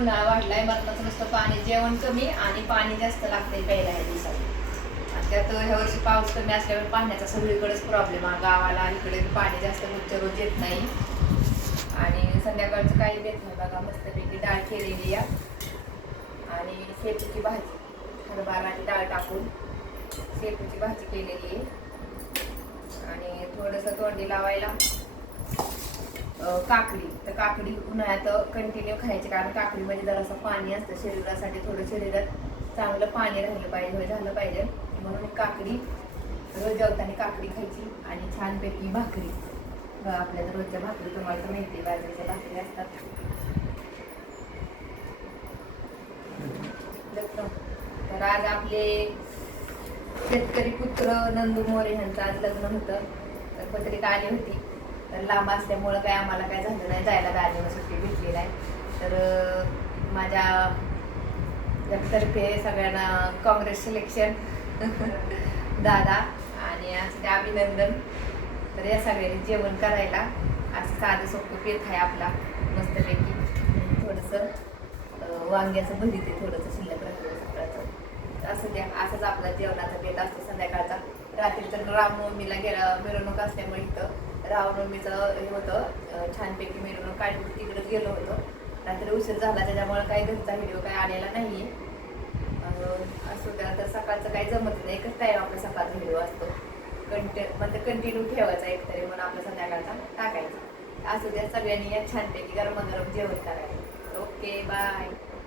उन्हाळा वाढलाय मरणाचं नुसतं पाणी जेवण कमी आणि पाणी जास्त लागतंय प्यायला ह्या दिवसात. आणि त्यात ह्या वर्षी पाऊस कमी असल्यामुळे पाण्याचा सगळीकडेच प्रॉब्लेम आहे. गावाला इकडे पाणी जास्त मुख्य रोज येत नाही. आणि संध्याकाळचं काही देत नाही बघा मस्तपैकी डाळ केलेली या. आणि शेपूची भाजी हरभराची डाळ टाकून शेपूची भाजी केलेली आहे. आणि थोडंसं तोंडी लावायला. काकडी. तर काकडी उन्हाळ्यात कंटिन्यू खायची कारण काकडीमध्ये जरासं पाणी असतं. शरीरासाठी थोडं शरीरात चांगलं पाणी राहिलं पाहिजे हे झालं पाहिजे. म्हणून काकडी रोज जेवताना काकडी खायची आणि छानपैकी भाकरी. आपल्या तर रोजच्या भाकरी तुम्हाला तर माहिती आहे, बाजरीच्या भाकरी असतात. तर आज आपले शेतकरी पुत्र नंदू मोरे यांचं आज लग्न होतं. तर पत्रिका आली होती. तर लांब असल्यामुळं काय आम्हाला काय झालं नाही. जायला गाडीवर सुट्टी भेटली नाही. तर माझ्या तर्फे सगळ्यांना काँग्रेस सिलेक्शन दादा आणि असं ते अभिनंदन. तर या सगळ्यांनी जेवण करायला. असं साधं सोपं पेत आहे आपला. मस्तपैकी. थोडंसं वांग्याचं भरीत आहे थोडंसं शिल्लक राहिलं सकाळचं असं द्या. असंच आपला जेवणाचा बेत असतो संध्याकाळचा. रात्री तर रामनवमीला गेला मिरवणूक असल्यामुळे इथं. रावनवमीचं हे होतं. छानपैकी मिरवणूक काढून तिकडे गेलो होतो. रात्री उशीर झाला त्याच्यामुळे काही घरचा व्हिडिओ काही आलेला नाही आहे असं त्या तर सकाळचं काही जमत नाही एकच टाईम आपला सकाळचा व्हिडिओ असतो. कंटे म्हणजे कंटिन्यू ठेवायचा एक तरी म्हणून आपला संध्याकाळचा टाकायचा. असं त्या सगळ्यांनी या छानपैकी गरम गरम जेवण करायचं. Okay bye